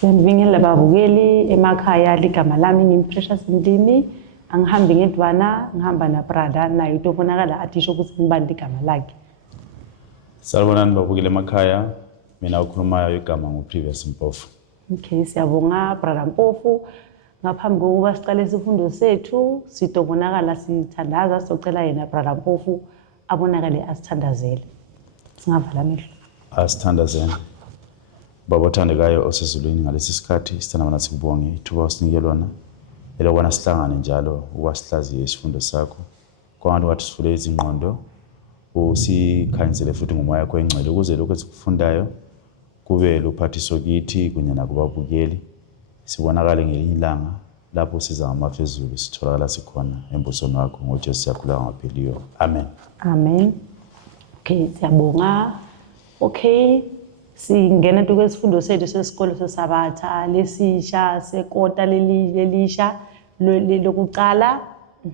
Siyabingelela babukeli emakhaya ligama lami ngimPrecious Mdimi angihambi ngedwana ngihamba na brother naye utobonakala athisho ukuthi ngibani igama lakhe. Salibonani babukeli emakhaya mina ukhulumayo igama nguPrecious Mpofu. Okay, siyabonga brother Mpofu. Ngaphambi kokuba siqale isifundo sethu sitobonakala sithandaza sicela yena brother Mpofu abonakale asithandazele. Singavala amehlo. Asithandazeni. Baba othandekayo osezulwini ngalesi sikhathi sithanda sikubonge ithuba osinike lona elokwana sihlangane njalo ukwasihlaziya isifundo sakho kwangathi wathi sifule izingqondo usikhanyisele futhi ngomoya wakho engcwele ukuze lokho esikufundayo kube luphathiso kithi kunye nakubabukeli sibonakale ngelinye ilanga lapho siza ngamafezulu sitholakala sikhona embusweni wakho ngoJesu siyakhuleka ngapheliyo. Amen. Amen. Okay, siyabonga. Okay, singena kwesifundo sethu sesikolo sesabatha lesisha sekota lelisha lokuqala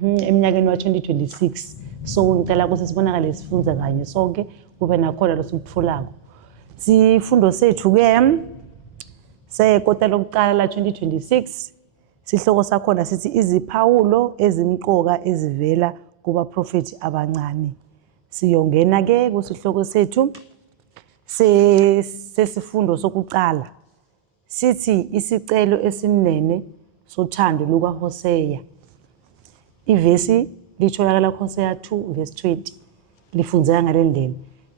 eminyakeni wa 2026. So ngicela ukuthi sibonakale sifunze kanye sonke kube nakhona losikuthulako. Sifundo sethu ke sekota lokuqala la 2026 sihloko sakhona sithi iziphawulo ezimqoka ezivela kuba prophet abancane. Siyongena ke kusihloko sethu sesifundo sokuqala sithi isicelo esimnene sothando luka Hosea. Ivesi litholakala Hosea 2 verse 20 lifundzeka ngalendlela.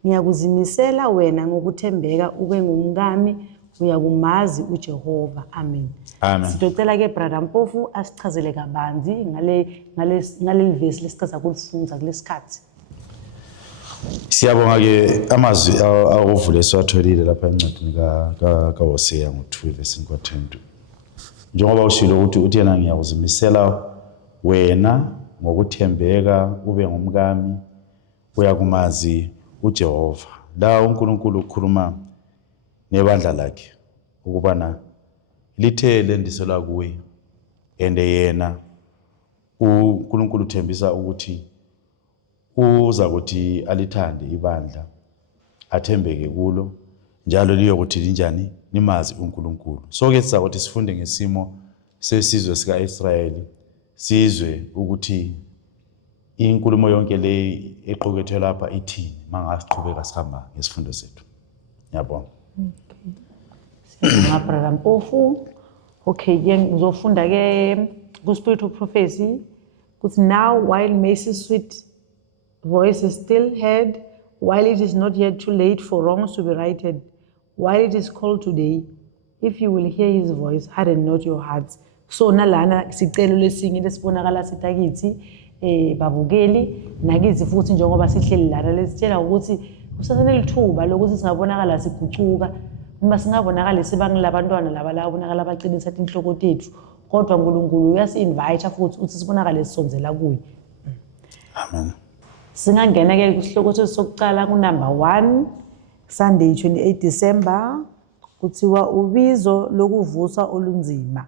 Ngiyakuzimisela wena ngokuthembeka ube ngumkami uyakumazi uJehova. Amen. Amen. Sitocela ke brother Mpofu asichazele kabanzi ngale vesi lesichaza kulifundza kulesikhathi. Siyabonga ke amazwi awuvule swatholile lapha encwadini kaHosea ngo2 verse 10. Njengoba ushilo ukuthi uthi yena ngiyakuzimisela wena ngokuthembeka ube ngumkami uyakumazi uJehova. La uNkulunkulu ukhuluma nebandla lakhe ukubana lithe lendiselwa kuye ende yena uNkulunkulu uthembisa ukuthi uza kuthi alithande ibandla athembeke kulo njalo liyokuthi linjani nimazi uNkulunkulu. So ke sizakuthi sifunde ngesimo sesizwe sikaIsrayeli sizwe ukuthi inkulumo yonke le eqokethwe lapha ithini mangasiqhubeka sihamba ngesifundo sethu. Ngiyabonga. Siyabonga brother Mpofu. Okay, ngizofunda ke ku spirit of prophecy ukuthi now while Macy's sweet voice is still heard, while it is not yet too late for wrongs to be righted, while it is called today, if you will hear his voice, harden not your hearts. So nalana sicelo lesinye lesibonakala sitakithi babukeli nakithi futhi njengoba sihleli lana lesitshela ukuthi usasenelithuba lokuthi singabonakala sigucuka uma singabonakala sibangilabantwana laba labonakala abaqinisa inhloko tethu kodwa uNkulunkulu uyasi-invite futhi uthi sibonakale sisonzela kuye. Amen. Singangena ke kusihloko sokuqala ku number 1 Sunday 28 December kuthiwa ubizo lokuvusa olunzima.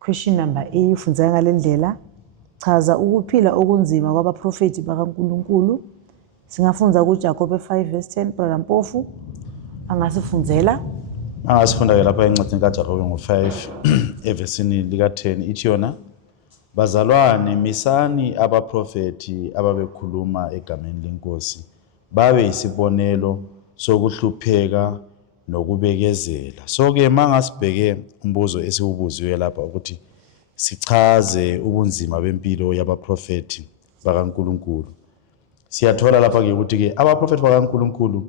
Question number A ufundzeka ngalendlela. Chaza ukuphila okunzima kwabaprofeti bakaNkulunkulu. Singafunza kuJakobe 5 verse 10 brother Mpofu angasifundzela. Angasifunda ke lapha encwadini kaJakobe ngo5 evesini lika 10 ithi yona bazalwane misani abaprofeti ababekhuluma egameni lenkosi babe isibonelo sokuhlupheka nokubekezela. So ke mangasibheke umbuzo esiwubuziwe lapha ukuthi sichaze ubunzima bempilo yabaprofeti bakaNkulunkulu. Siyathola lapha ke ukuthi ke abaprofeti bakaNkulunkulu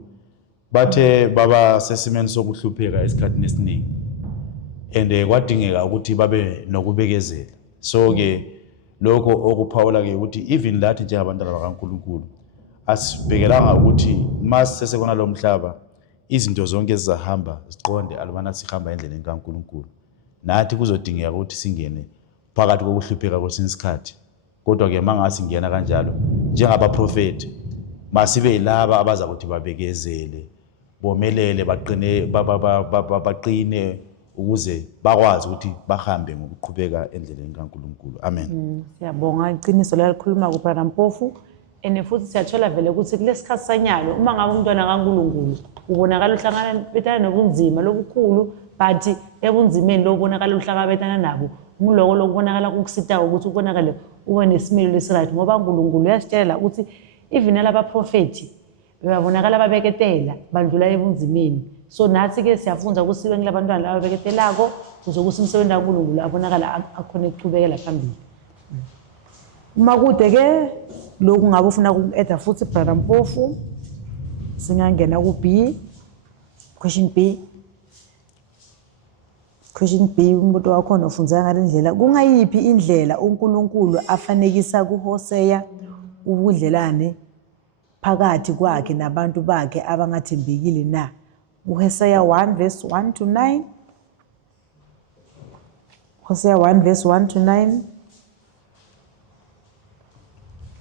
bathe baba sesimeni sokuhlupheka esikhathini esiningi ende kwadingeka ukuthi babe nokubekezela. So ke lokho okuphawula ke ukuthi even lathi njengabantwana bakaNkulunkulu asibhekelanga ukuthi masise kona lo mhlaba izinto zonke ezizahamba siqonde alibana sihamba endleleni kaNkulunkulu. Nathi kuzodingeka ukuthi singene phakathi kokuhlupheka kwesinsikhathi. Kodwa ke mangasingena kanjalo njengabaprofeti masibe yilaba abaza ukuthi babekezele bomelele baqine ukuze bakwazi ukuthi bahambe ngokuqhubeka endleleni kaNkulunkulu. Amen. Siyabonga iqiniso lalikhuluma kuBrother Mpofu ene futhi siyathola vele ukuthi kulesikhathi sanyalo uma ngabe umntwana kaNkulunkulu ubonakala uhlangana betana nobunzima lobukhulu but ebunzimeni lobonakala uhlangabezana nabo umloko lokubonakala kukusita ukuthi ubonakale ube nesimilo lesiright ngoba uNkulunkulu uyasitshela ukuthi even laba prophets bebabonakala babeketela bandlula ebunzimeni so nathi ke siyafunza ukuthi sibe ngilabantwana laba beketelako ukuze ukuthi umsebenzi kaNkulunkulu abonakala akhona ukuqhubekela phambili. Uma kude ke lokhu ngabe ufuna uku-add futhi brother Mpofu singangena ku B. Question B. Question B umuntu wakhona ufunza ngalendlela kungayiphi indlela uNkulunkulu afanekisa kuHosea ubudlelane phakathi kwakhe nabantu bakhe abangathembekile na uHosea 1 verse 1 to 9 Hosea 1 verse 1 to 9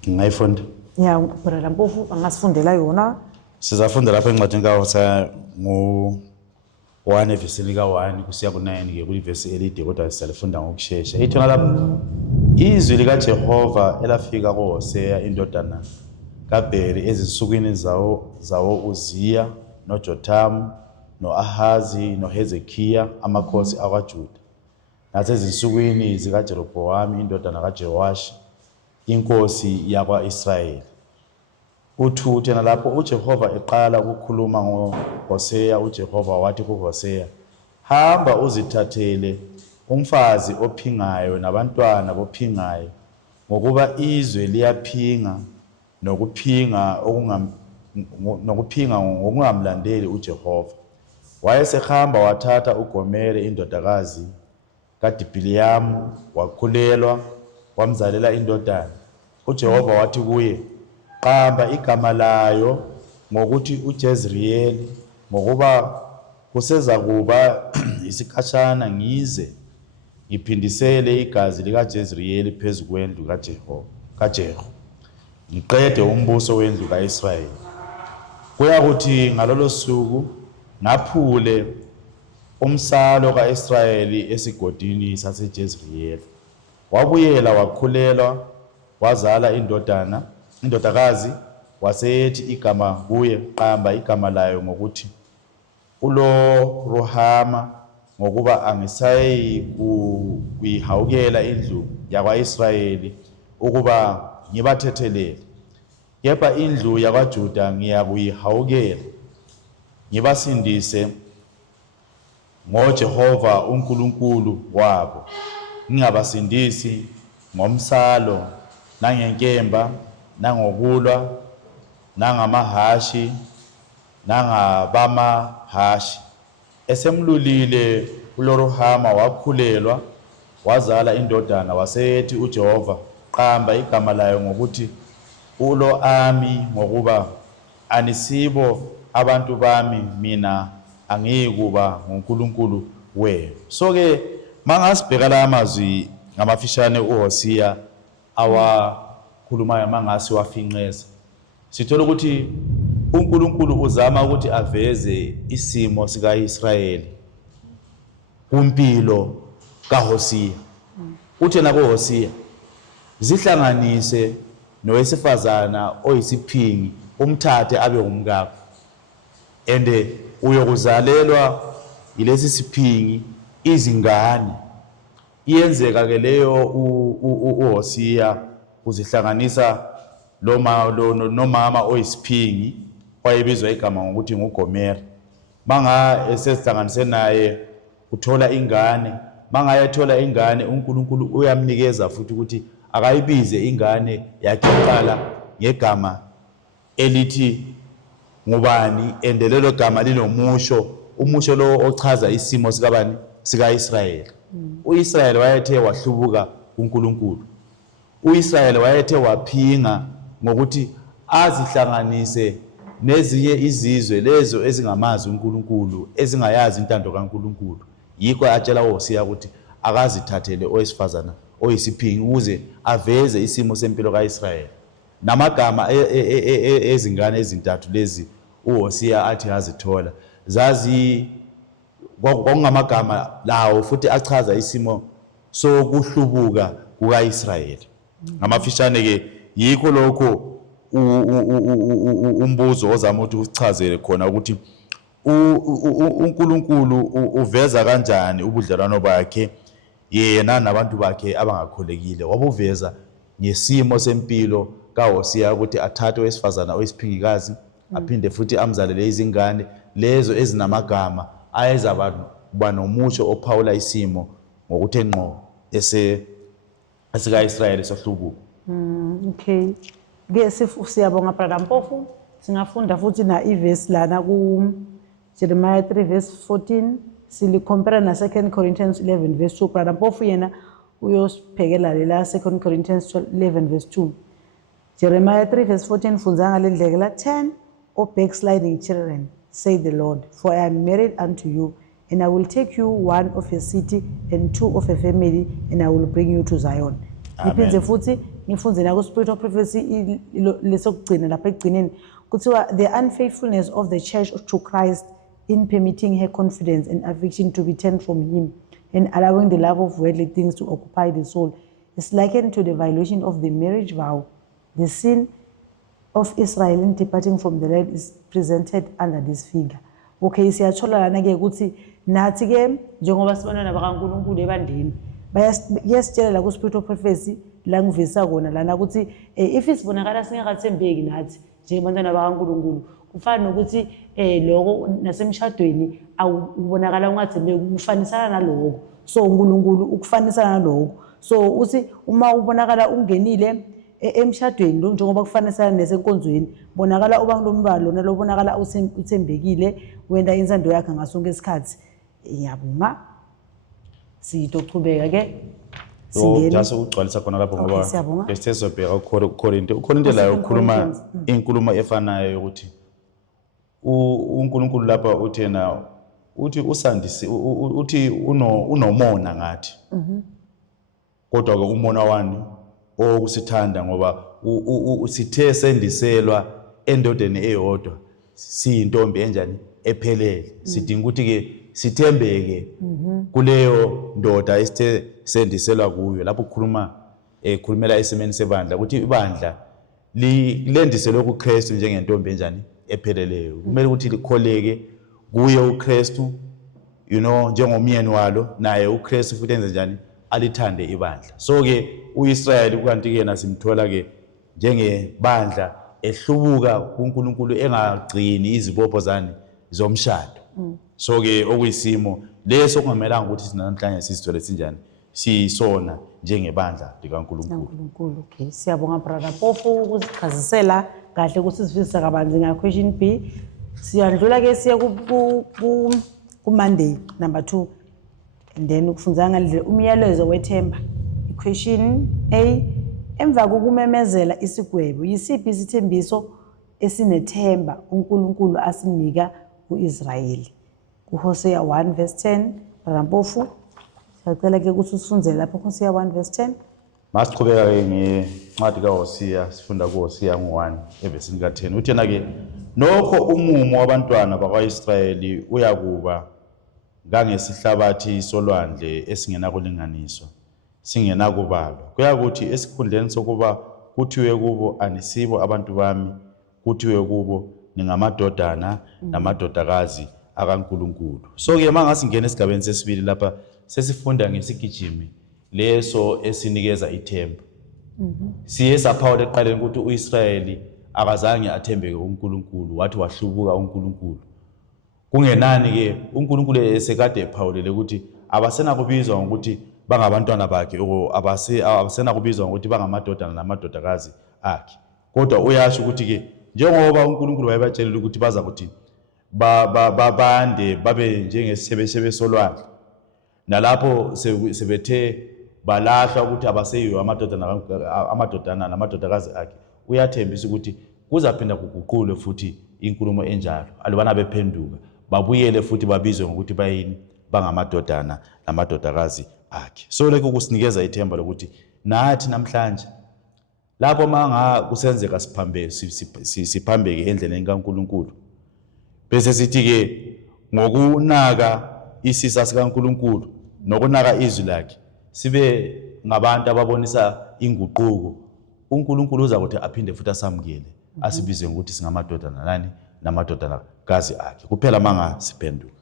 ngayifunda ya brother Mpofu angasifundela yona sizafunda lapha encwadini kaHosea ngo-1 evesini ka-1 kusiya ku-9 ke kulivesi elide kodwa siyalifunda ngokushesha ithona lapho izwi likaJehova elafika kuHosea indodana kaBheri ezinsukwini zawo Uziya noJotamu no-Ahazi noHezekhiya amakhosi akwaJuda nasezinsukwini zikaJerobhowamu indodana kaJehowashi inkosi yakwa-Israyeli. Uthi nalapho uJehova eqala ukukhuluma ngoHosea uJehova wathi kuHosea hamba uzithathele umfazi ophingayo nabantwana bophingayo ngokuba izwe liyaphinga nokuphinga ngokungamlandeli uJehova. Wayesehamba wathatha uGomere indodakazi kaDibhiliyamu wakhulelwa wamzalela indodana. uJehova wathi kuye qamba igama layo ngokuthi uJezriyeli ngokuba kuseza kuba isikhashana ngize ngiphindisele igazi likaJezriyeli phezu kwendlu kaJehu ngiqede umbuso wendlu kaIsrayeli. Kuyakuthi ngalolo suku ngaphule umsalo kaIsrayeli esigodini saseJezriyeli. Wabuyela wakhulelwa wazala indodakazi wasethi igama kuye qamba igama layo ngokuthi uLo-ruhama ngokuba angisayi kuyihawukela indlu yakwa-Israyeli ukuba ngibathethelele, kepha indlu yakwaJuda ngiyakuyihawukela ngibasindise ngoJehova uNkulunkulu wabo, ngingabasindisi ngomsalo nangenkemba nangokulwa nangamahashi nangabamahashi. Esemlulile uLo-ruhama wakhulelwa wazala indodana wasethi uJehova qamba igama layo ngokuthi uLo-ami ngokuba anisibo abantu bami mina angiyikuba nguNkulunkulu wenu. So ke mangasibheka la amazwi ngamafishane uHosea awakhulumayo mangasi wafinqeza sithola ukuthi uNkulunkulu uzama ukuthi aveze isimo sikaIsrayeli kumpilo kaHosea. Uthi na kuHosea zihlanganise nowesifazana oyisiphingi umthathe abe umkakho ende uyokuzalelwa yilesi siphingi izingane. Iyenzeka ke leyo uHosea uzihlanganisa nomama oyisiphingi wayebizwa igama ngokuthi nguGomere. Manga esezihlanganise naye uthola ingane, manga yathola ingane uNkulunkulu uyamnikeza futhi ukuthi akayibize ingane yakhe iqala ngegama elithi ngubani endelelo gama linomusho, umusho lo ochaza isimo sikabani sikaIsrayeli. uIsrayeli wayethe wahlubuka kuNkulunkulu. uIsrayeli wayethe waphinga ngokuthi azihlanganise nezinye izizwe lezo ezingamazi uNkulunkulu ezingayazi intando kaNkulunkulu. Yikho atshela uHosea ukuthi akazithathele owesifazana oyisiphingi ukuze aveze isimo sempilo kaIsrayeli. Namagama ezingane ezintathu lezi uHosea athi azithola zazi kwakungamagama lawo futhi achaza isimo sokuhlubuka kukaIsrayeli. Ngamafishane ke yikho lokho umbuzo ozama ukuthi usichazele khona ukuthi uNkulunkulu uveza kanjani ubudlelwano bakhe yena nabantu bakhe abangakholekile. Wabuveza ngesimo sempilo kaHosiya ukuthi athathe owesifazana oyisiphingikazi aphinde futhi amzalele izingane lezo ezinamagama ayezaba nomutsho ophawula isimo ngokuthe ngqo esika-Israyeli sohlubuko. Okay. Ke siyabonga brother Mpofu. Singafunda futhi na iverse lana ku Jeremiah 3 verse 14 silicompare na 2 Corinthians 11 verse 2. Brother Mpofu yena uyosiphekela lela 2 Corinthians 11 verse 2. Jeremiah 3 verse 14 funza ngalendlela la 10 or backsliding children, say the Lord, for I am married unto you, and I will take you one of a city and two of a family, and I will bring you to Zion. Ngiphindze futhi ngifunze na ku spirit of prophecy lesokugcina lapha ekugcineni kuthiwa the unfaithfulness of the church to Christ in permitting her confidence and affection to be turned from him and allowing the love of worldly things to occupy the soul is likened to the violation of the marriage vow. The sin of Israel in departing from the Lord is presented under this figure. Okay, siyathola lana ke ukuthi nathi ke njengoba sibonana bakaNkulunkulu ebandleni bayasitshela la ku spirit of prophecy la ngivisa kona lana ukuthi if isibonakala singakathembeki nathi njengabantwana bakaNkulunkulu kufana nokuthi lokho nasemshadweni awubonakala ungathembeki kufanisana nalokho. So uNkulunkulu ukufanisana nalokho. So uthi uma ubonakala ungenile emshadweni lo njengoba kufanisana nesenkonzweni bonakala ubangilomntwana lona lobonakala uthembekile wenda insando yakhe ngasonke isikhathi. Ngiyabonga sitochubeka ke singena just ukugcwalisa khona lapho ngoba besithezobheka uKorinte la ukhuluma inkulumo efanayo ukuthi uNkulunkulu lapha uthena uthi usandisi uthi unomona ngathi kodwa ke umona wani okusithanda ngoba usithe sendiselwa endodeni eyodwa siyintombi enjani ephelele. Sidinga ukuthi ke sithembeke kuleyo ndoda esithe sendiselwa kuyo. Lapho khulumela esimeni sebandla ukuthi ibandla lendiselwe kuKristu njengentombi enjani epheleleyo. Kumele ukuthi likholeke kuye uKristu njengomyeni walo naye uKristu futhi enze njani alithande ibandla. So ke uIsrael kanti ke nasimthola ke njengebandla ehlubuka kuNkulunkulu engagcini izibopho zani zomshado. So ke okuyisimo leso kungamelanga ukuthi sina namhlanje sizithole sinjani siyisona njengebandla likaNkulunkulu. Okay, siyabonga brother Mpofu ukusichazisela kahle ukuthi sivisa kabanzi nga question B. Siyadlula ke siya ku Monday number 2 and then ukufunza ngale umyalezo wethemba. Question A, emva kokumemezela isigwebo yisiphi isithembiso esinethemba uNkulunkulu asinika uIsrayeli? kuHosea 1 verse 10. Brother Mpofu siyacela ke ukuthi usifunzele lapho kuHosea 1 verse 10. Masiqhubeka ke ngencwadi kaHosea sifunda kuHosea 1 evesini ka10 uthena ke nokho umumo wabantwana bakwaIsrayeli uyakuba ngangesihlabathi solwandle esingena kulinganiswa singena kubalwa. Kuyakuthi esikhundleni sokuba kuthiwe kubo anisibo abantu bami kuthiwe kubo ningamadodana namadodakazi akaNkulunkulu. So ke mangasi ngene esigabeni sesibili lapha sesifunda ngesigijimi leso esinikeza ithemba. Siye saphawula eqaleni ukuthi uIsrayeli akazange athembeke uNkulunkulu wathi wahlubuka uNkulunkulu. Kungenani ke uNkulunkulu esekade ephawulele ukuthi abasena kubizwa ngokuthi bangabantwana bakhe abasena kubizwa ngokuthi bangamadodana namadodakazi akhe. Kodwa uyasho ukuthi ke njengoba uNkulunkulu wayebatshelile ukuthi baza kuthi babande babe njengesishebeshebe solwandle nalapho sebethe balahla ukuthi abaseyiyo amadodana namadodakazi akhe uyathembisa ukuthi kuzaphinda kuguqulwe futhi inkulumo enjalo alubana bephenduka babuyele futhi babizwe ngokuthi bayini bangamadodana namadodakazi akhe. So lokho kusinikeza ithemba lokuthi nathi namhlanje lapho manga kusenzeka siphambeke endleleni kaNkulunkulu bese sithi ke ngokunaka isisa sikaNkulunkulu nokunaka izwi lakhe sibe ngabantu ababonisa inguquko uNkulunkulu uza kuthi aphinde futhi asamukele asibize ngokuthi singamadodana nani namadodakazi akhe kuphela manga siphenduka.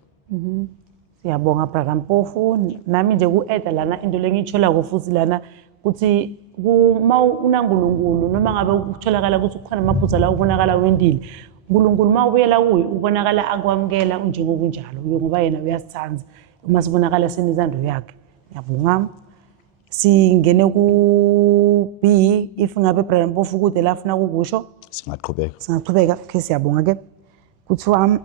Siyabonga brother Mpofu, nami nje ku-eda lana into lengiyitsholako futhi lana kuthi uma unaNkulunkulu noma ngabe kutholakala ukuthi kukhona amaphutha la ubonakala wendile, uNkulunkulu uma ubuyela kuye ubonakala akwamukela unjengokunjalo ngoba yena uyasithanda uma sibonakala senizando yakhe. Ngiyabonga. Singene ku B, if ngabe brother Mpofu kude la afuna ukusho singaqhubeka. Okay, siyabonga ke. Kuthiwa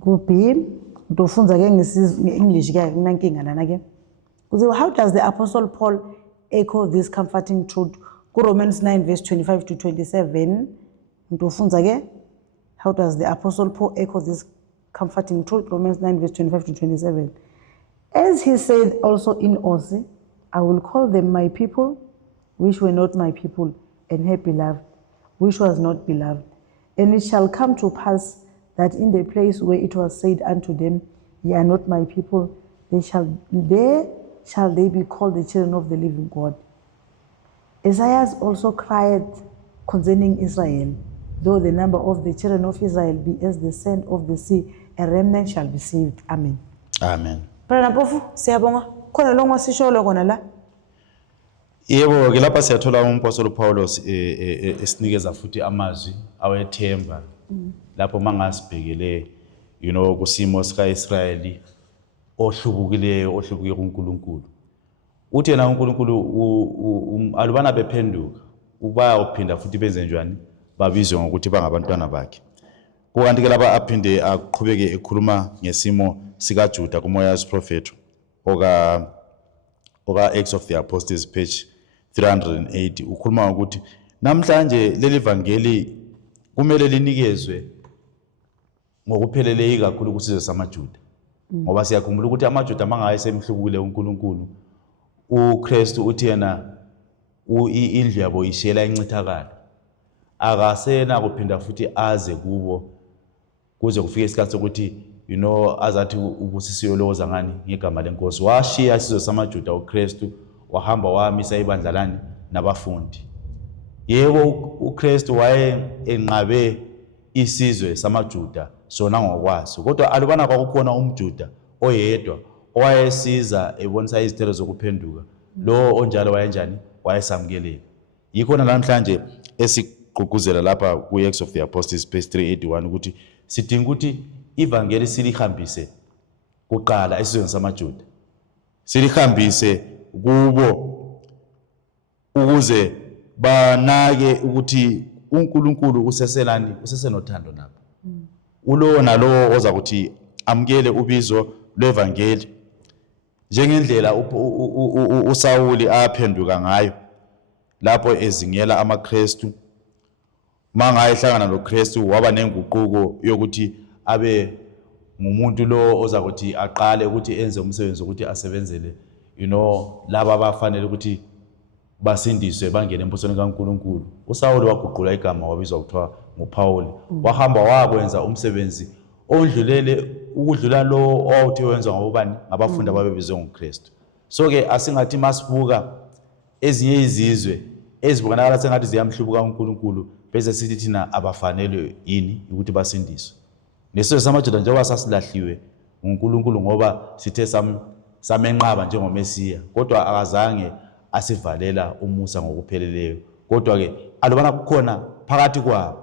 ku B utofunza ke nge-English ke kunankinga lana ke. Kuthiwa how does the Apostle Paul echo this comforting truth ku Romans 9 verse 25 to 27? Utofunza ke how does the Apostle Paul echo this comforting truth, Romans 9 verse 25 to 27? As he said also in Osee, I will call them my people, which were not my people, and her beloved, which was not beloved. And it shall come to pass that in the place where it was said unto them, ye are not my people, there shall they be called the children of the living God. Isaiah also cried concerning Israel, though the number of the children of Israel be as the sand of the sea, a remnant shall be saved. Amen. Amen. Brother Mpofu, siyabonga. Khona lo ngwasisholo kona la. Yebo ke lapha siyathola umpostoli Paulos esinikeza futhi amazwi awethemba lapho mangasibhekele kusimo sika-Israyeli ohlubukileyo ohlubuke kuNkulunkulu. Uthi yena uNkulunkulu alubana bephenduka bayawuphinda futhi benze njani babizwe ngokuthi bangabantwana bakhe. Kukanti ke lapha aphinde aqhubeke ekhuluma ngesimo sikaJuda kumoya wesiprofethi oka Acts of the Apostles page 380 ukhuluma ukuthi namhlanje leli vangeli kumele linikezwe ngokuphelele kakhulu kusizwe samaJuda ngoba siyakhumbula ukuthi amaJuda mangaye semhlubukile uNkulunkulu uKristu uthi yena indlu yabo ishela incithakalo akasena kuphinda futhi aze kubo kuze kufike isikhathi sokuthi azathi ubusisiwe loza ngani ngegama lenkosi. Washiya isizwe samaJuda uKristu wahamba wamisa ibandla lani nabafundi. Yebo uKristu waye enqabe isizwe samaJuda sona ngokwaso, kodwa alubana kwakukhona umJuda oyedwa owayesiza ebonisa izithelo zokuphenduka. Lo onjalo wayenjani? Wayesamkelela. Yikho namhlanje esigqugquzela lapha ku Acts of the Apostles page 381 ukuthi sidinga ukuthi ivangeli silihambise kuqala esizweni samaJuda, silihambise kubo ukuze banake ukuthi uNkulunkulu useselani, usesenothando nabo. Ulo nalo oza kuthi amkele ubizo lwevangeli njengendlela uSawuli aphenduka ngayo lapho ezingela amaKristu, mangayihlangana noKristu waba nenguquko yokuthi abe ngumuntu lo oza kuthi aqale ukuthi enze umsebenzi ukuthi asebenzele laba abafanele ukuthi basindiswe bangene embusweni kaNkulunkulu. uSawuli waguqula igama wabizwa kuthiwa nguPaul, wahamba wakwenza umsebenzi ondlulele ukudlula lo owawuthi wenziwa ngobani? Ngabafundi ababebizwe nguKristu. So ke asingathi masibuka ezinye izizwe ezibonakala sengathi ziyamhlubuka uNkulunkulu bese sithi thina abafanele yini ukuthi basindiswe. Nesizwe samaJuda njengoba sasilahliwe uNkulunkulu ngoba sithe samenqaba njengomesiya, kodwa akazange asivalela umusa ngokupheleleyo. Kodwa ke alubana kukhona phakathi kwabo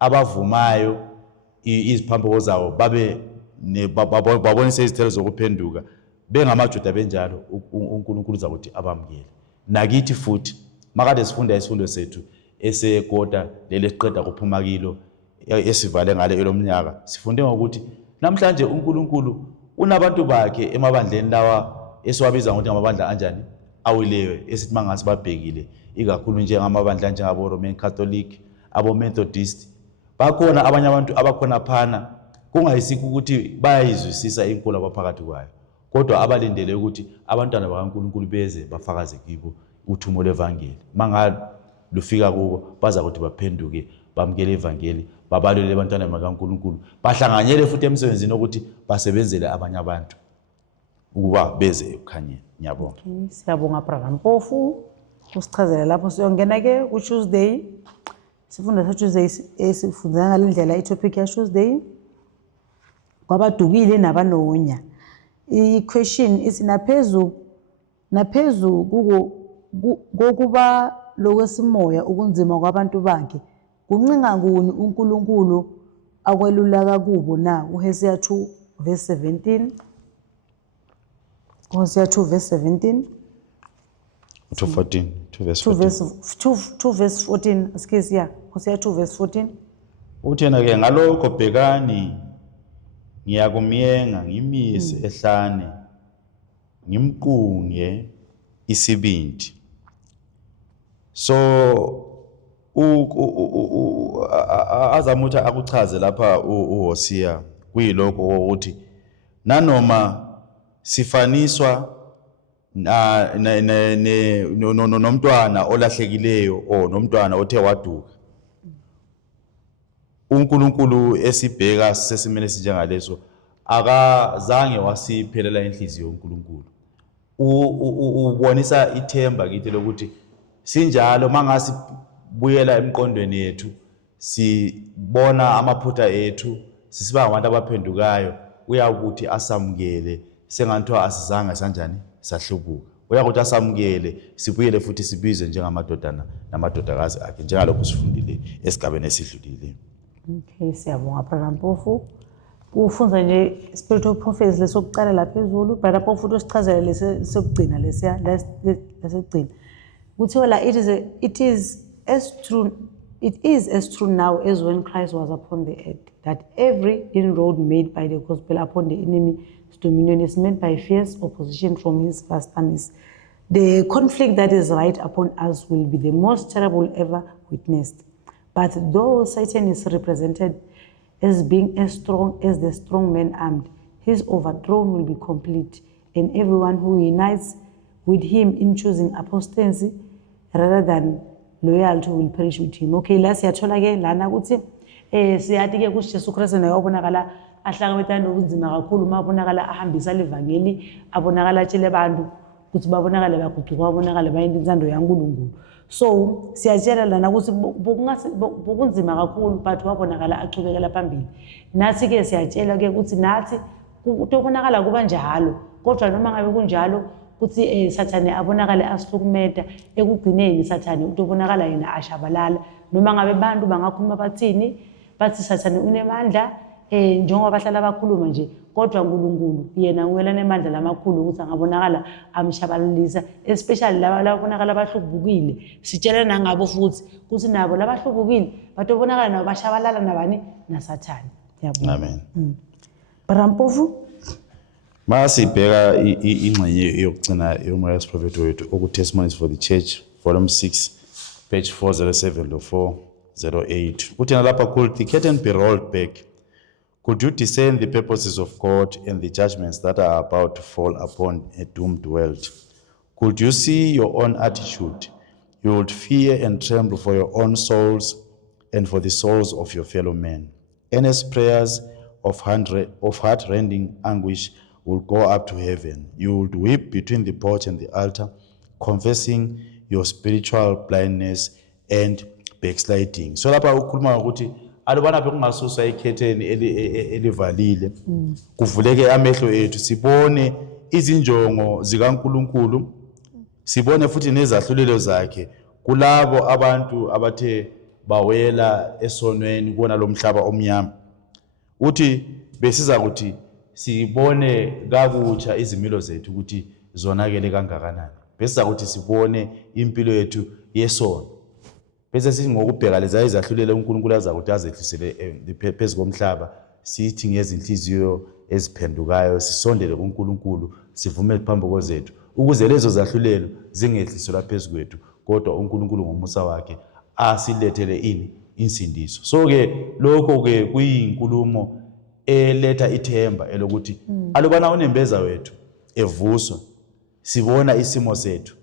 abavumayo iziphambeko zawo babonise izithelo zokuphenduka bengamaJuda benjalo, uNkulunkulu uzakuthi abamkele. Nakithi futhi makade sifunda isifundo sethu esekota leli siqeda kuphuma kilo esivale ngale elomnyaka, sifunde ngokuthi namhlanje uNkulunkulu unabantu bakhe emabandleni lawa esiwabiza ngokuthi ngamabandla anjani? Awileyo, esithi mangasi babhekile ikakhulu njengamabandla njengabo Roman Catholic, abo Methodist. Bakhona abanye abantu abakhona phana kungayisikho ukuthi bayayizwisisa inkolo abaphakathi kwayo, kodwa abalindele ukuthi abantwana bakaNkulunkulu beze bafakaze kibo uthumo lwevangeli. Mangalufika kubo baza ukuthi baphenduke bamkele ivangeli, babalele abantwana bakaNkulunkulu, bahlanganyele futhi emsebenzini ukuthi basebenzele abanye abantu ukuba beze ekukhanyeni. Ngiyabonga. Siyabonga brother Mpofu usichazela lapho. Siyongena ke ku Tuesday Sifunda saTuesday esifunda ngalendlela itopic ya Tuesday. Kwabadukile nabanonya. I-question ithi naphezu kokuba lokwesimoya ukunzima kwabantu bakhe kuncinga kuni uNkulunkulu akwelulaka kubo na. uHosea 2 verse 17. Hosea 2 verse 17. 2:14, 2 verse 2 14. verse 2 verse 14. Excuse, yeah. Hosea 2 verse 14. Uthi yena ke ngalokho bhekani ngiyakumyenga ngimise ehlane ngimqunge isibindi. So azamuthi akuchaze lapha uHosea kuyiloko ukuthi nanoma sifaniswa nomntwana olahlekileyo o nomntwana othe waduka, uNkulunkulu esibheka sesimene sinjengaleso akazange wasiphelela inhliziyo uNkulunkulu. Ubonisa ithemba kithi lokuthi sinjalo mangasibuyela emqondweni yethu sibona amaphutha ethu sisiba abantu abaphendukayo, uyakuthi asamukele sengathiwa asizange sanjani sahlubuka. Uyakuthi asamukele sibuyele futhi sibizwe njengamadodana namadodakazi akhe njengalokho sifundile esigabeni esidlulile. Okay, siyabonga Brother Mpofu. Kufunza nje spiritual prophecy lesokuqala laphezulu. Brother Mpofu usichazela lesokugcina lesokugcina. Kuthiwa la it is as true now as when Christ was upon the earth, that every inroad made by the gospel upon the enemy's dominion is met by fierce opposition from his vast armies. The conflict that is right upon us will be the most terrible ever witnessed. But though Satan is represented as being as strong as the strong man armed, his overthrow will be complete, and everyone who unites with him in choosing apostasy rather than loyalty will perish with him. Okay, la siyathola ke lana ukuthi siyathi ke kuJesu Kristu naye obonakala ahlangabezana nobunzima kakhulu, mabonakala ahambisa levangeli, abonakala atshele abantu ukuthi babonakale baguquka, babonakale bayinto inzando yaNkulunkulu. So siyatshela lana ukuthi bokunzima kakhulu but wabonakala achubekela phambili. Nathi ke siyatshela ke ukuthi nathi kutobonakala kuba njalo, kodwa noma ngabe kunjalo kuthi Sathane abonakale asihlukumeda, ekugcineni Sathane utobonakala yena ashabalala. Noma ngabe abantu bangakhuluma bathini bathi Sathane unemandla njengoba bahlala bakhuluma nje, kodwa uNkulunkulu yena uwelana emandla lamakhulu ukuthi angabonakala amshabalalisa, especially laba labonakala abahlubukile. Sitshela nangabo futhi ukuthi nabo labahlubukile batobonakala nabo bashabalala nabani naSathane. Yabona. Amen. Brother Mpofu, masibheka ingxenye yokugcina yomoya wesiphrofethi wethu oku Testimonies for the Church volume 6 page 407 to 408. Uthi nalapha could the curtain be rolled back? Could you discern the purposes of God and the judgments that are about to fall upon a doomed world? Could you see your own attitude? You would fear and tremble for your own souls and for the souls of your fellow men. Earnest prayers of heart-rending anguish will go up to heaven. You would weep between the porch and the altar, confessing your spiritual blindness and backsliding. So lapha ukhuluma ukuthi alubana bekungasuswa ikhetheni elivalile kuvuleke amehlo ethu sibone izinjongo zikaNkulunkulu, sibone futhi nezahlulelo zakhe kulabo abantu abathe bawela esonweni kuona lomhlaba omnyama. Uthi besiza ukuthi sibone kakutsha izimilo zethu ukuthi zonakele kangakanani, besiza ukuthi sibone impilo yethu yesono, bese singokubheka leza izahlulelo uNkulunkulu aza ukuthi azehlisele phezu komhlaba, sithi ngezinhliziyo eziphendukayo sisondele kuNkulunkulu, sivume phambi kozethu ukuze lezo zahlulelo zingehliselwa phezu kwethu, kodwa uNkulunkulu ngomusa wakhe asilethele insindiso. So ke lokho ke kuyinkulumo eletha ithemba elokuthi alubana unembeza wethu evuswa sibona isimo sethu,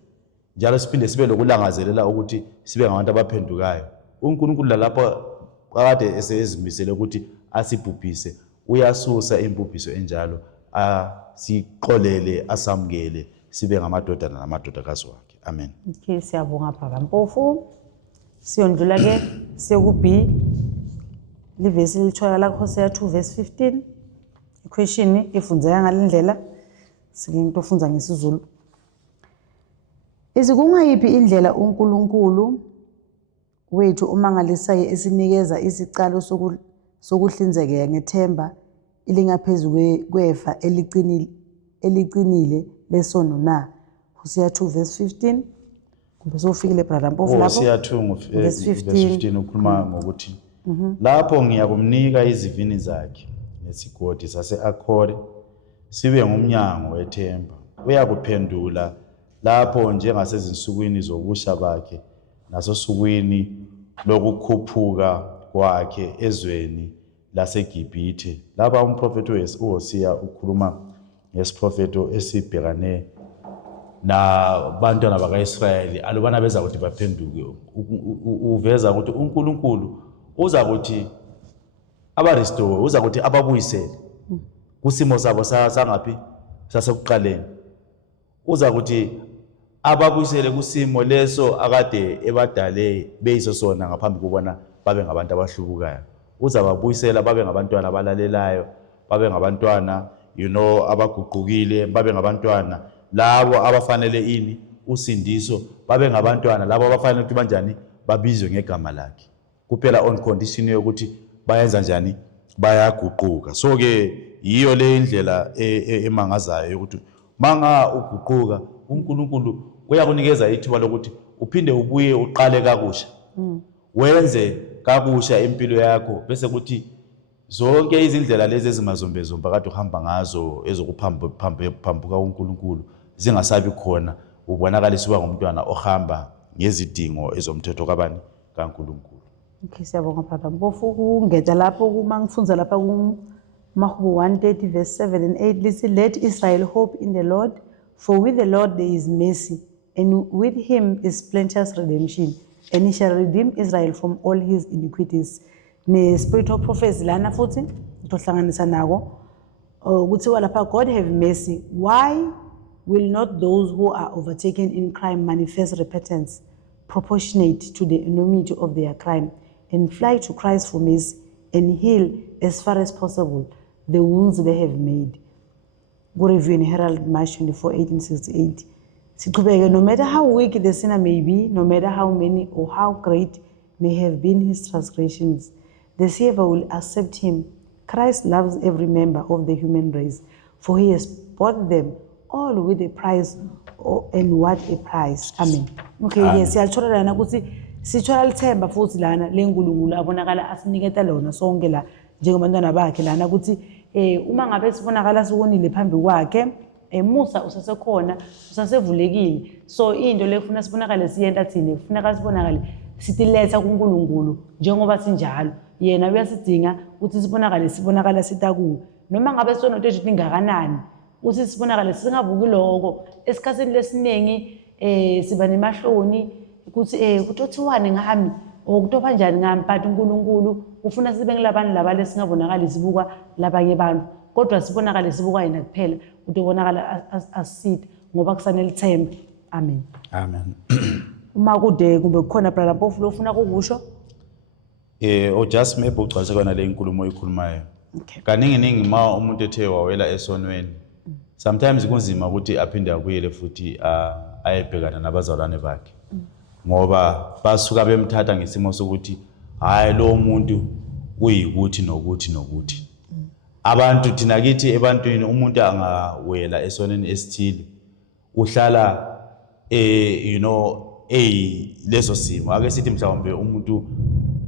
njalo siphinde sibe lokulangazelela ukuthi sibe ngabantu abaphendukayo. uNkulunkulu lapha akade esezimisele ukuthi asibhubhise, uyasusa impubhiso enjalo asiqolele asamukele sibe ngamadodana namadodakazi wakhe. Amen. okay, siyabonga Brother Mpofu. Siyondlula ke siye ku B. Livesi litholakala Hosea 2 verse 15. Iquestion ifundzeka ngalendlela. Sike ngitofunza ngesizulu. Kungayiphi indlela uNkulunkulu wethu omangalisayo esinikeza isicalo sokuhlinzekela ngethemba elingaphezulu kwefa eliqinile lesono na? Hosea 2 verse 15. Kumbe sofikile brother Mpofu lapho. Hosea 2 verse 15 ukhuluma ngokuthi lapho ngiyakumnika izivini zakhe nesigodi sase-Akhori sibe ngumnyango wethemba. Uyakuphendula lapho njengasezinsukwini zobusha bakhe nasosukwini lokukhuphuka kwakhe ezweni laseGibhithe. Lapha umprofethi uHosea ukhuluma ngesiprofeto esibhekane nabantwana baka-Israyeli alubana beza kuthi baphenduke. Uveza ukuthi uNkulunkulu uza kuthi abarestore, uza kuthi ababuyisele kusimo sabo sangaphi sasekuqaleni. Uza kuthi ababuyisele kusimo leso akade ebadale beyiso sona ngaphambi kokubona babe ngabantu abahlubukayo. Uza babuyisela babe ngabantwana abalalelayo, babe ngabantwana abaguqukile, babe ngabantwana labo abafanele ini usindiso, babe ngabantwana labo abafanele ukuthi banjani babizwe ngegama lakhe. Kuphela on condition yokuthi bayenza njani, bayaguquka. So ke yiyo le indlela emangazayo ukuthi manga uguquka uNkulunkulu uyakunikeza ithuba lokuthi uphinde ubuye uqale kabusha. Wenze kabusha impilo yakho bese kuthi zonke izindlela lezi ezimazombezomba kade uhamba ngazo ezokuphambuka uNkulunkulu zingasabi khona, ubonakalisa ngumntwana ohamba ngezidingo ezomthetho kabani kaNkulunkulu. Okay, siyabonga brother Mpofu. Kungeza lapho kumangifunza lapha kuMahubo 130 verse 7 and 8 lithi, let Israel hope in the Lord, for with the Lord there is mercy, and with him is plenteous redemption, and he shall redeem Israel from all his iniquities. Ne spirit of prophecy lana futhi tohlanganisa nako kuthiwa lapha, God have mercy, why will not those who are overtaken in crime manifest repentance proportionate to the enormity of their crime, and fly to Christ for mercy, and heal as far as possible the wounds they have made. Go review in Herald March 24, 1868. No matter how wicked the sinner may be, no matter how many or how great may have been his transgressions, the Savior will accept him. Christ loves every member of the human race, for he has bought them all with a price, and what a price. Amen. Okay, yes, siyalithola lana ukuthi sithola lithemba futhi lana leNkulunkulu abonakala asiniketa lona sonke la njengabantwana bakhe lana ukuthi uma ngabe sibonakala siwonile phambi kwakhe musa usasekhona, usasevulekile. So into lefuna sibonakale siyenta thina kufuneka sibonakale sitiletha kuNkulunkulu njengoba sinjalo. Yena uyasidinga ukuthi sibonakala sitakuwe. Noma ngabe sonto ethu ingakanani, uthi sibonakale singabuki lokho. Esikhathini lesiningi siba nemahloni ukuthi kutothiwane ngami okutopa njani ngami, but uNkulunkulu ufuna sibe ngilabani laba lesingabonakali sibuka labanye abantu, kodwa sibonakale sibuka yena kuphela ukuthi ubonakala asisita ngoba kusanele ithemba. Amen. Amen. Uma kude kumbe kukhona brother Mpofu lofuna kukusho? Just maybe ucacise kona le inkulumo oyikhulumayo. Okay. Kaningi ma umuntu ethe wawela esonweni, sometimes kunzima ukuthi aphinde abuyele futhi ayebhekana nabazalwane bakhe. Ngoba basuka bemthatha ngesimo sokuthi hayi lo muntu uyikuthi nokuthi. Abantu thina kithi ebantwini umuntu angawela esonweni esithile uhlala leso simo. Ake sithi mhlawumbe umuntu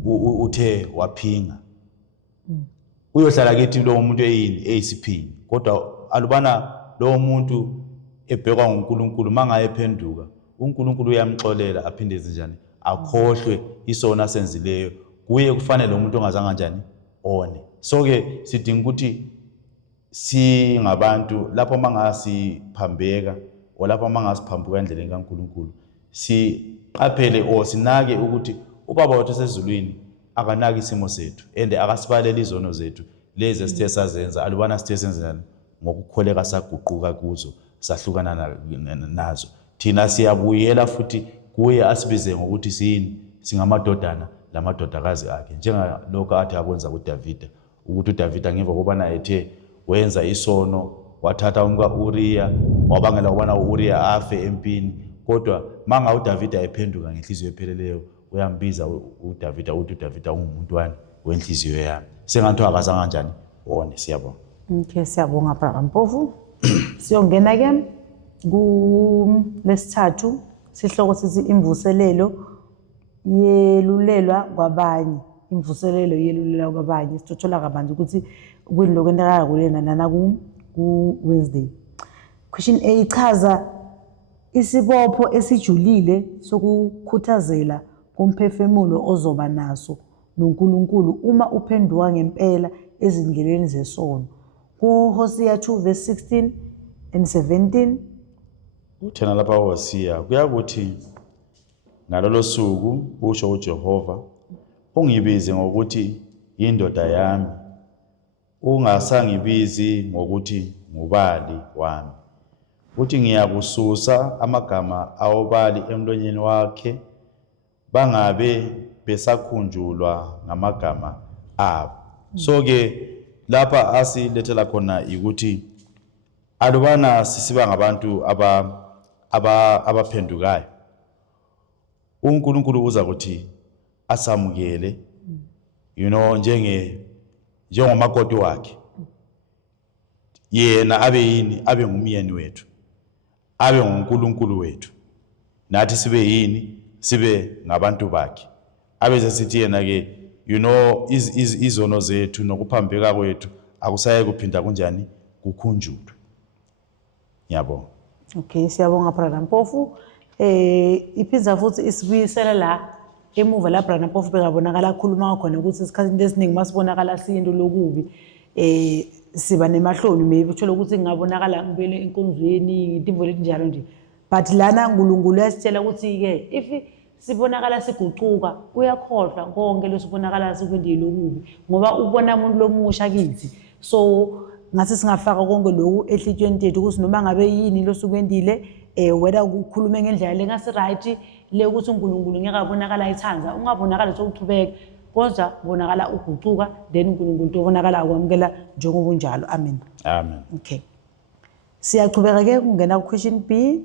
uthe waphinga, uyohlala kithi lo muntu eyisiphingi, kodwa alubana lo muntu ebhekwa nguNkulunkulu mangaye ephenduka uNkulunkulu uyamxolela aphinde njani akhohlwe isona senzileyo kuye kufanele umuntu ongazanga njani one. So ke sidinga ukuthi singabantu lapho mangasiphambeka olapho mangasiphambuka endleleni kaNkulunkulu siqaphele sinake ukuthi ubaba wethu osezulwini akanaki isimo sethu and akasibaleli izono zethu lezi esithe sazenza. Alubana sithe senzani ngokukholeka saguquka kuzo sahlukana nazo, thina siyabuyela futhi kuye asibize ngokuthi singamadodana lamadodakazi akhe njengalokho athi akwenza kuDavida ukuthi uDavida ngemva kokubana ethe wenza isono wathatha umka-Uriya wabangela ukubana u-Uriya afe empini kodwa manga uDavida ephenduka ngenhliziyo epheleleyo uyambiza uDavida uthi uDavida ungumuntu wani wenhliziyo yami sengathi akazange kanjani wone siyabonga. Okay, siyabonga Brother Mpofu. Siyongena ke kulesithathu sihloko sithi imvuselelo yelulelwa kwabanye. Imvuselelo yelulelwa kwabanye sithola kabanzi ukuthi kwini lokwenzeka kulena nana ku Wednesday. Question A ichaza isibopho esijulile sokukhuthazela komphefemulo ozoba naso noNkulunkulu uma uphenduka ngempela ezindleleni zesono. Hosea 2 verse 16 and 17. Uthena lapha Hosea kuyakuthi ngalolo suku usho uJehova ungibize ngokuthi indoda yami ungasangibizi ngokuthi ngubali wami. Uthi ngiyakususa amagama awobali emlonyeni wakhe bangabe besakhunjulwa ngamagama abo. So ke lapha asilethela khona ukuthi alubana sisiba ngabantu abaphendukayo uNkulunkulu uza kuthi asamukele njengomakoti wakhe yena abe ngumyeni wethu abe nguNkulunkulu wethu nathi sibe ngabantu bakhe abeze sithi yena ke izono zethu nokuphambeka kwethu akusaye kuphinda kunjani kukhunjulwe. Yabo. Okay, siyabonga Brother Mpofu. Iphiza futhi isibuyisela la emuva la Brother Mpofu bekabonakala akhuluma khona ukuthi isikhathi esiningi masibonakala siyinto lokubi siba nemahloni maybe uthola ukuthi ngabonakala ngibele enkonzweni intimbo letinjalo nje but lana uNkulunkulu uyasitshela ukuthi ke if sibonakala siguquka uyakhohlwa konke lesibonakala sikwendile lokubi ngoba ubona umuntu lomusha kithi so ngase singafaka konke lokhu ehlitshweni tethu ukuthi noma ngabe yini losukwendile whether ukukhuluma ngendlela lengasi right le ukuthi uNkulunkulu ngeke abonakala ayithanza ungabonakala sokuthubeka kodwa bonakala uguquka then uNkulunkulu ubonakala ukwamukela njengoba unjalo. Amen. Amen. Okay, siyaqhubeka ke kungena ku question B.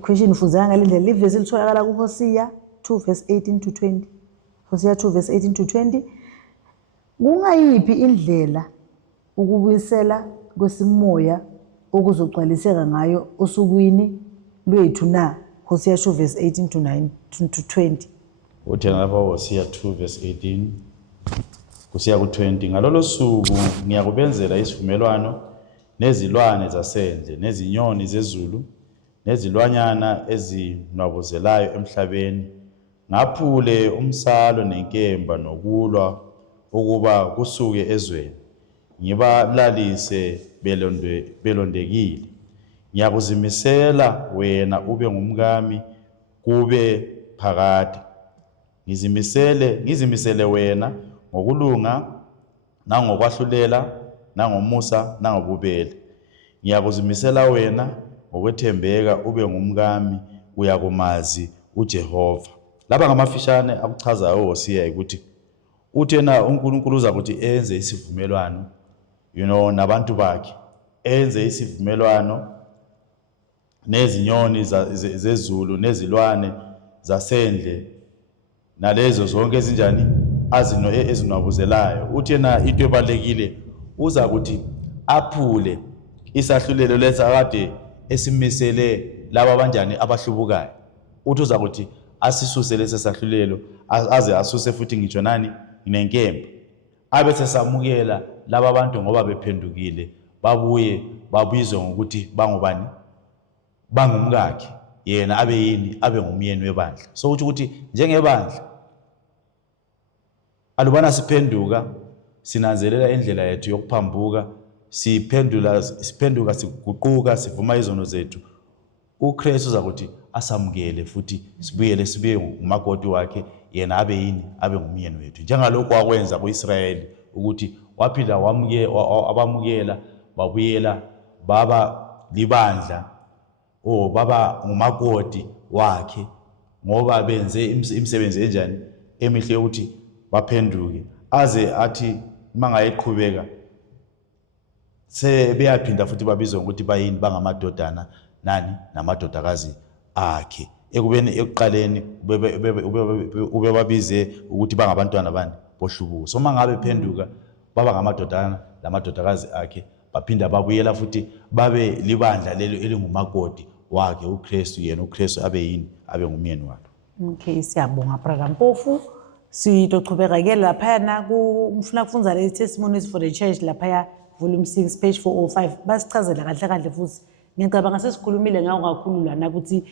Question ufundza ngalendlela ivesi litholakala ku Hosea 2 verse 18 to 20. Hosea 2 verse 18 to 20. Kungayiphi indlela ukubuyisela kwesimoya okuzogcwaliseka ngayo osukwini lwethu na? Hosea 2 verse 18 to 9 to 20. Uthena lapha Hosea 2 verse 18 kusiya ku 20. Ngalolo suku ngiyakubenzela isivumelwano nezilwane zasendle nezinyoni zezulu nezilwanyana ezinwabuzelayo emhlabeni ngaphule umsalo nenkemba nokulwa ukuba kusuke ezweni ngibalalise belondekile. Ngiyakuzimisela wena ube ngumkami kube phakade. Ngizimisele wena ngokulunga nangokwahlulela nangomusa nangobubele. Ngiyakuzimisela wena ngokwethembeka ube ngumkami uyakumazi uJehova. Lapha ngamafishane akuchaza uHosea ukuthi uthena uNkulunkulu uza kuthi enze isivumelwano nabantu bakhe enze isivumelwano nezinyoni zezulu nezilwane zasendle nalezo zonke ezinjani ezinwabuzelayo. Uthena into ebalekile uza kuthi aphule isahlulelo lesakade esimisele laba abanjani abahlubukayo. Uthi uza kuthi asisuse lesahlulelo aze asuse futhi ngitsho nani nenkemba abe sesamukela laba abantu ngoba bephendukile babuye babizwe ngokuthi bangubani bangumkakhe yena abe ngumyeni webandla. So ukuthi njengebandla alubana siphenduka sinanzelela indlela yethu yokuphambuka siphenduka siguquka sivuma izono zethu uKristu uza kuthi asamukele futhi sibe umakoti wakhe yena abe ngumyeni wethu njengalokho wakwenza kuIsrayeli ukuthi waphinda abamukela babuyela baba libandla baba ngumakoti wakhe ngoba benze imisebenzi enjani emihle ukuthi baphenduke aze athi mangayiqhubeka sebeyaphinda futhi babizwe ukuthi bayini bangamadodana nani namadodakazi akhe ekubeni ekuqaleni ube babize ukuthi bangabantwana bani bohlubuko so mangabe phenduka baba ngamadodana lamadodakazi akhe baphinda babuyela futhi babe libandla lelo elingumakoti wakhe uKristu yena uKristu abe yini abe ngumyeni wakhe. Okay, siyabonga brother Mpofu. Sitochubeka ke lapha na ngifuna kufunza le testimonies for the church lapha volume 6 page 405 basichazela kahle kahle futhi ngicabanga sesikhulumile ngawo kakhulu lana ukuthi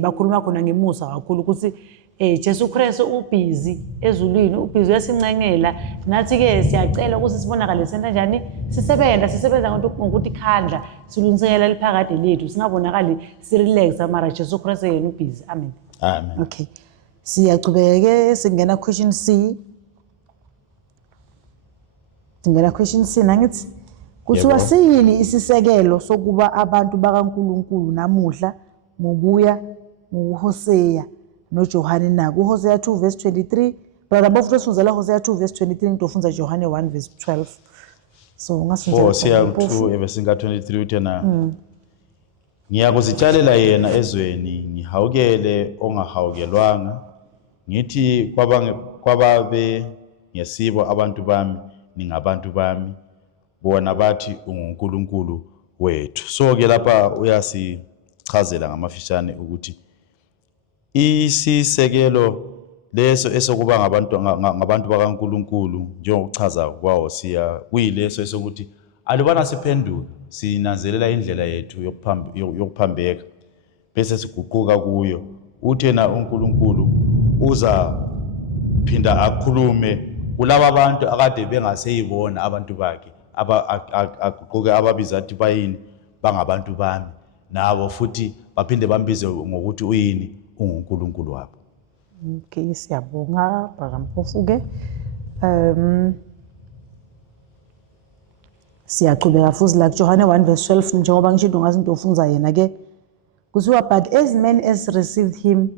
bakhuluma khona ngemusa kakhulu ukuthi Jesu Kristu ubhizi ezulwini ubhizi uyasincengela nathi ke siyacela ukuthi sibonakale senta njani sisebenza ngokuthi khandla silungisela liphakade lethu singabonakali sirelax mara Jesu Kristu yena ubhizi. Amen. Amen. Okay. Siyaqhubeka singena question C. Singena question C nangithi kuthiwa siyini isisekelo sokuba abantu bakaNkulunkulu namuhla ngokuya ngoHosea noJohane na kuHosea 2 verse 23 brother Mpofu usuzela Hosea 2 verse 23 ngidofunza Johane 1 verse 12 so ngasinjalo Hosea 2 verse 23 uthena ngiyakuzitshalela yena ezweni ngihawukele ongahawukelwanga ngithi kwababe ngesibo abantu bami ningabantu bami bona bathi unguNkulunkulu wethu. So ke lapha uyasichazela ngamafishane ukuthi isisekelo leso esokuba ngabantu bakaNkulunkulu njengokuchaza kwawo siya kuyileso esokuthi alubana siphenduka sinanzelela indlela yethu yokuphambeka bese siguquka kuyo uthena uNkulunkulu uza phinda akhulume kulabo abantu akade bengaseyibona abantu bakhe aguquke ababiza athi bayini bangabantu bami nabo futhi baphinde bambize ngokuthi uyini unguNkulunkulu wabo. Okay, siyabonga brother Mpofu ke siyaqhubeka futhi la Johane 1 verse 12 njengoba ngisho ngazi into ofunza yena ke kuthiwa but as many as received him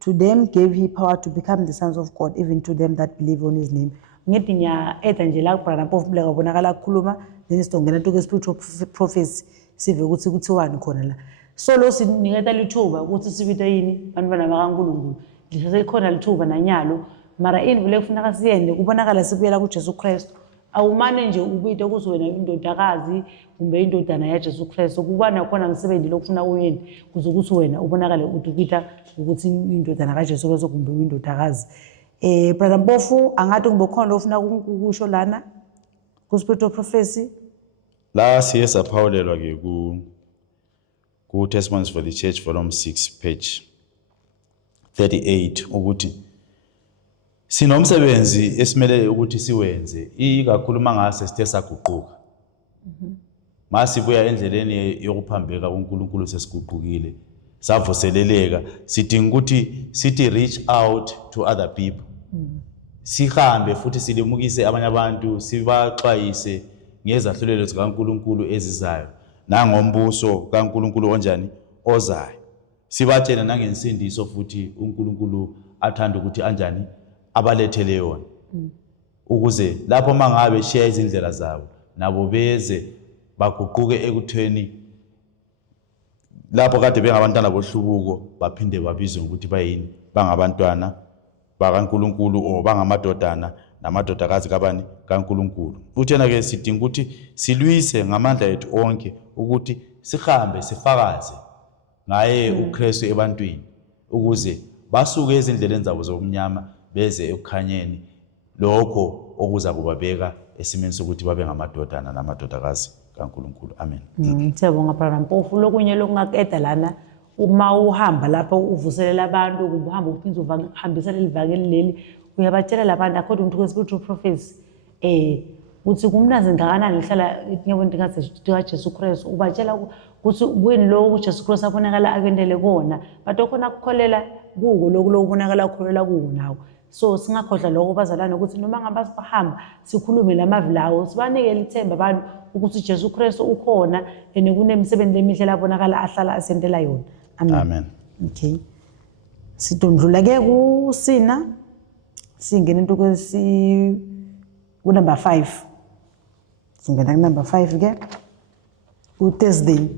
to them gave he power to become the sons of God even to them that believe on his name. Ngithi nya etha nje la brother Mpofu bula kubonakala ukukhuluma then sidongena into ke spiritual prophecy sive ukuthi kuthiwani khona la so lo siniketa lithuba ukuthi sibita yini bantwana bakaNkulunkulu lisase khona lithuba nanyalo mara ini vele kufuneka siyende kubonakala sibuyela kuJesu Kristu awumane nje ubita ukuthi wena indodakazi kumbe indodana yaJesu Kristu kuba nakhona umsebenzi lokufuna uyeni kuze ukuthi wena ubonakale ubita ukuthi indodana kaJesu Kristu kumbe indodakazi. Brother Mpofu angathi ngibokhona ofuna ukusho lana ku spiritual prophecy la siyesa phawulelwa ke ku Testimonies for the Church volume 6 page 38 ukuthi sinomsebenzi esimele ukuthi siwenze ikakhulu mangase sithe saguquka masibuya endleleni yokuphambeka kuNkulunkulu sesiguqukile savuseleleka sidinga ukuthi sithi reach out to other people sihambe futhi silimukise abanye abantu sibaxwayise ngezahlulelo zikaNkulunkulu ezizayo nangombuso kaNkulunkulu onjani ozayo sibatshela nangensindiso futhi uNkulunkulu athanda ukuthi anjani abalethele yona ukuze lapho mangabe share izindlela zabo nabo beze baguquke ekutheni lapho kade bengabantwana bohlubuko baphinde babizwe ukuthi bayini bangabantwana bakaNkulunkulu o bangamadodana namadodakazi kabani kaNkulunkulu. Uthena ke sidinga ukuthi silwise ngamandla ethu onke ukuthi sihambe sifakaze ngaye uKristu ebantwini ukuze basuke ezindleleni zabo zobumnyama beze ekukhanyeni lokho okuza kubabeka esimeni sokuthi babe ngamadodana namadodakazi kaNkulunkulu. Amen. Siyabonga brother Mpofu lokunye lokungaqeda lana uma uhamba lapho uvuselela abantu ukuhamba uphinza uhambisa lelivangeli leli uyabatshela labantu according to spiritual prophecy uthi kumnazi ngakanani lihlala ngiyabona ndingathi kaJesu Kristu ubatshela ukuthi wena lo uJesu Kristu abonakala akendele kona but okhona ukukholela kuko lokubonakala ukukholela kuko nawo so singakhohlwa lokho bazalana ukuthi noma ngabe sibahamba sikhulume lamavilawo sibanikele ithemba abantu ukuthi uJesu Kristu ukhona ene kunemisebenzi emihle labonakala ahlala asendela yona. Amen. Amen. Okay. Sidondlula ke kusina singena into ku number 5. Singena ku number 5 ke ku Thursday.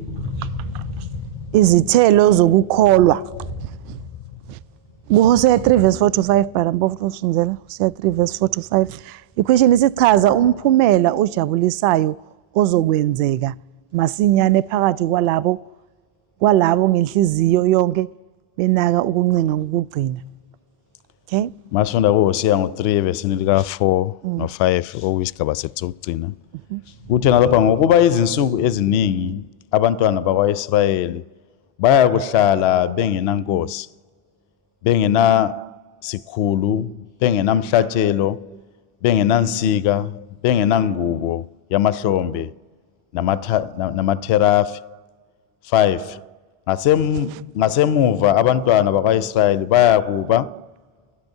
Izithelo zokukholwa. Hosea 3 verse 4 to 5 para mpofu kusunguzela Hosea 3 verse 4 to 5. Iquestion isichaza umphumela ojabulisayo ozokwenzeka masinyane phakathi kwalabo ngenhliziyo yonke benaka ukuncenga ngokugcina. Okay? Masifunda kuHosea ngo3 verse lika 4 no5 okuyisigaba sethu sokugcina. Kuthena lapha ngokuba izinsuku eziningi abantwana bakwaIsrayeli baya kuhlala bengenankosi, bengena sikhulu, bengenamhlatshelo, bengenansika, bengenangubo yamahlombe namatherafi. 5 ngasemuva abantwana bakwaIsrayeli baya kuba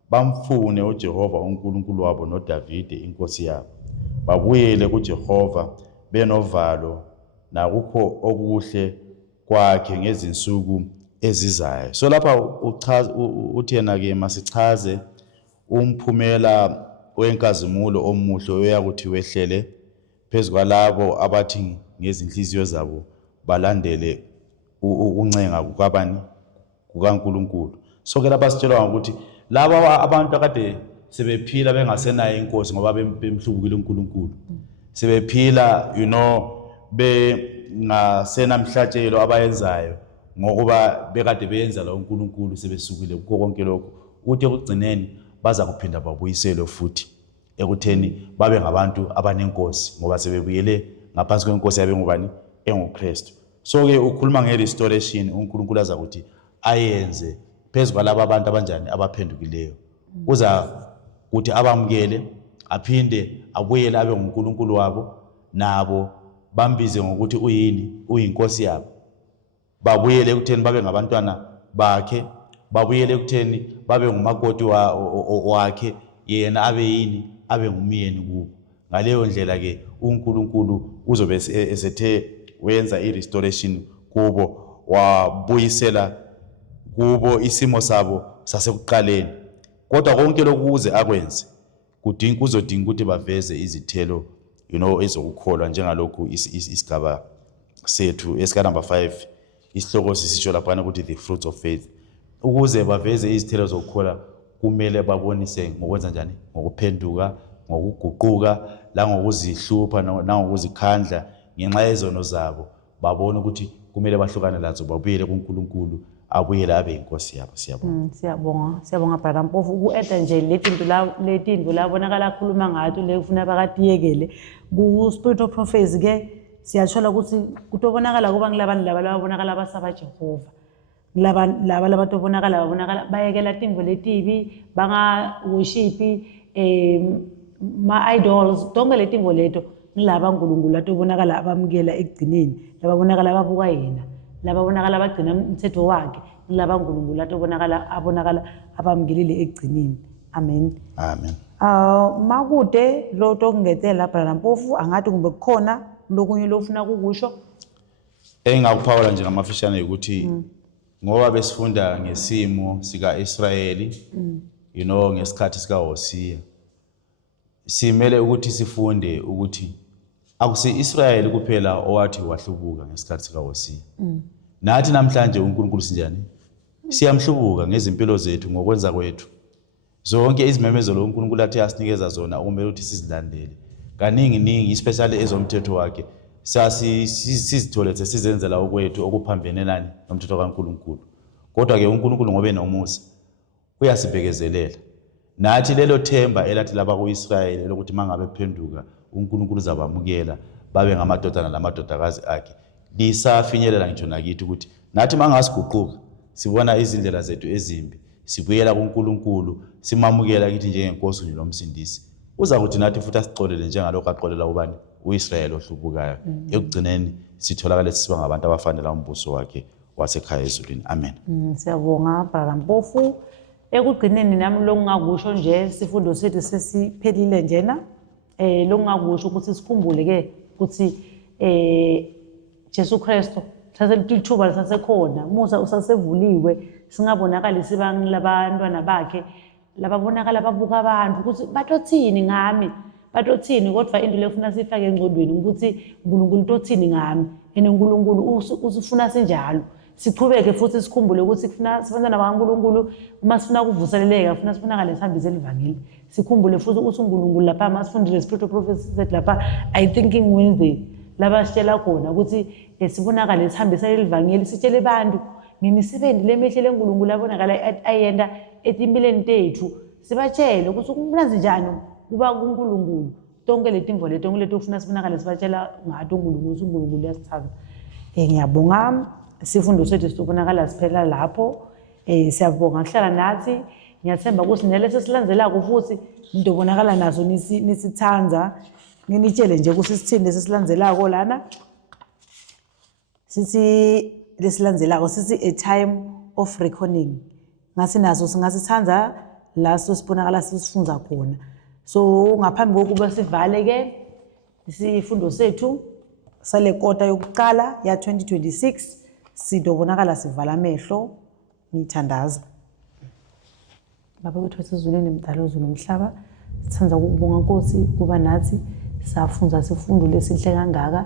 bamfune uJehova uNkulunkulu wabo noDavide inkosi yabo, babuyele kuJehova benovalo nakukho okuhle kwakhe ngezinsuku ezizayo. So lapha uthena ke masichaze umphumela wenkazimulo omuhle oyakuthi wehlele phezukwalabo abathi ngezinhliziyo zabo balandele uncenga kukaNkulunkulu. So ke lapha sitshelwa ukuthi laba abantu akade sebephila bengasenayo inkosi ngoba bemhlubukile uNkulunkulu, sebephila bengasenamhlatshelo abayenzayo ngokuba bekade beyenza lo uNkulunkulu sebesukile kukho konke lokho, uthi ekugcineni baza kuphinda babuyiselwe futhi ekutheni babe ngabantu abanenkosi ngoba sebebuyele ngaphansi kwenkosi yabe ngubani enguKristu. So ke ukhuluma ngerestoration uNkulunkulu aza kuthi ayenze phezukwalabo abantu abanjani abaphendukileyo, uza kuthi abamukele aphinde abuyele abe nguNkulunkulu wabo nabo bambize ngokuthi uyinkosi yabo, babuyele ekutheni babe ngabantwana bakhe, babuyele ekutheni babe ngumakoti wakhe, yena abe ngumyeni kubo. Ngaleyo ndlela ke uNkulunkulu uzobe esethe wenza irestoration kubo, wabuyisela kubo isimo sabo sasekuqaleni. Kodwa konke lokhu kuze akwenze kuzodinga ukuthi baveze izithelo ezokukholwa njengalokhu isigaba sethu esika number 5 isihloko sisisho lapha ukuthi the fruits of faith. Ukuze baveze izithelo zokukholwa kumele babonise ngokwenza njani, ngokuphenduka, ngokuguquka la ngokuzihlupha nangokuzikhandla ngenxa yezono zabo, babone ukuthi kumele bahlukane lazo babuyele kuNkulunkulu abuyele abe inkosi yabo. Siyabonga brother Mpofu ku-eda nje letinto labonakala khuluma ngato lekufuna bakatiyekele ku spirit of prophecy ke siyathola ukuthi kutobonakala kuba ngilabantu laba labonakala basaba Jehova, laba labatobonakala bayekela tinto letibi, banga worship ma idols, tonke letinto leto ngilaba uNkulunkulu atobonakala abamukela ekugcineni, lababonakala ababuka yena, lababonakala abagcina umthetho wakhe, ngilaba uNkulunkulu abonakala abamukelile ekugcineni. Amen. Amen. Makude lo tokungetela brother Mpofu angathi kumbe kukhona lokunye lofuna kukusho. Engakuphawula nje ngamafishane ukuthi ngoba besifunda ngesimo sika Israeli ngesikhathi sika Hosea, simele ukuthi sifunde ukuthi akusi Israeli kuphela owathi wahlubuka ngesikhathi sika Hosea. Nathi namhlanje uNkulunkulu sinjani? Siyamhlubuka ngezimpilo zethu ngokwenza kwethu. Zonke izimemezelo uNkulunkulu athi asinikeza zona okumele ukuthi sizilandele. Kaningi especially ezomthetho wakhe sizithole sesizenzela okwethu okuphambene nani nomthetho kaNkulunkulu. Kodwa ke uNkulunkulu ngoba enomusa uyasibhekezelela. Nathi lelo themba elathi laba kuIsrayeli lokuthi mangabe phenduka uNkulunkulu uzabamukela babe ngamadodana lamadodakazi akhe. Lisafinyelela ngitsho nakithi ukuthi nathi mangasiguquka sibona izindlela zethu ezimbi, sibuyela kuNkulunkulu, simamukela kithi njengenkosi nomsindisi, uza kuthi nathi futhi asixolele njengalokho axolela ubani uIsrayeli ohlubukayo. Ekugcineni sitholakala sisiba ngabantu abafanele umbuso wakhe wasekhaya ezulwini. Amen. Siyabonga brother Mpofu. Ekugcineni nami longakusho nje sifundo sethu sesiphelile njena. Longakusho ukuthi sikhumbule ke ukuthi Jesu Kristu thatha ithuba lisasekhona, umusa usasevuliwe, singabonakali sibani labantwana bakhe lababonakala babuka abantu ukuthi batothini ngami, batothini. Kodwa into lefuna sifake engcondweni ukuthi uNkulunkulu utothini ngami, and uNkulunkulu usifuna sinjalo. Siqhubeke futhi sikhumbule ukuthi kufuna sibantwana bakaNkulunkulu uma sifuna kuvuseleleka kufuna sibonakale sihambise livangeli. Sikhumbule futhi ukuthi uNkulunkulu lapha masifundile spiritual prophecy set lapha I thinking Wednesday laba sitshela khona ukuthi sibonakale sihambise livangeli, sitshele abantu ngemisebenzi lemihle leNkulunkulu abonakala ayenda etimpilweni tethu, sibatshele ukuthi kumnandi njani kuba kuNkulunkulu. Tonke letimvo letonke leto ufuna sibonakale sibatshela ngathi uNkulunkulu uyasithanda. Ngiyabonga isifundo sethu sibonakala siphela lapho. Siyabonga kuhlala nathi. Ngiyathemba ukuthi nalesi silandzelako futhi nidobonakala naso nisithanza. Nginitshele nje ukuthi sithini lesilandzelako lana. Sithi lesilandzelako sithi a time of reckoning. Ngasi naso singasithanza laso sibonakala sisifunza khona. So ngaphambi kokuba sivale ke isifundo sethu sale kota yokuqala ya 2026 sidobonakala sivala amehlo ngithandaza. Baba wethu wasezulwini mdala wezulu nomhlaba, sithanda ukubonga Nkosi kuba nathi safunza sifundo lesihle kangaka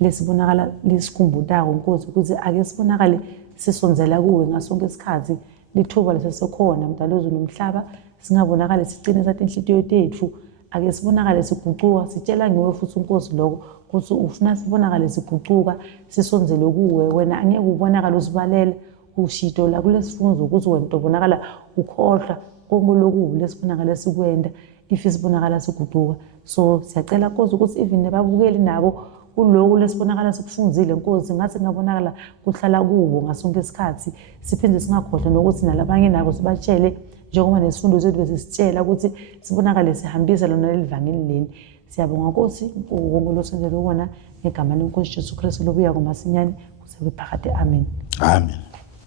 lesibonakala lesikhumbulako Nkosi ukuthi ake sibonakale sisonzela kuwe ngasonke isikhathi. Lithuba lesesekhona mdala wezulu nomhlaba, singabonakala siqine sathi inhlitiyo yethu, ake sibonakale siguquka, sitshela ngiwe futhi uNkosi lokho ukuthi ufuna sibonakale siguquka sisonzele kuwe. Wena angeke ubonakala usibalela ushito la kulesifunzo ukuthi wena ubonakala ukhohlwa konke lokubi lesibonakala sikwenda if sibonakala siguquka. So siyacela Nkosi ukuthi even nebabukeli nabo kuloko lesibonakala sikufunzile Nkosi ngathi ngabonakala kuhlala kuwo ngasonke isikhathi, siphinde singakhohlwa nokuthi nalabanye nabo sibatshele njengoba nesifundo sethu besisitshela ukuthi sibonakale sihambisa lona lelivangeli leli. Siyabonga Nkosi konke losenzele ukona ngegama leNkosi Jesu Kristu lobuya komasinyane kuze kuphakade. Amen. Amen.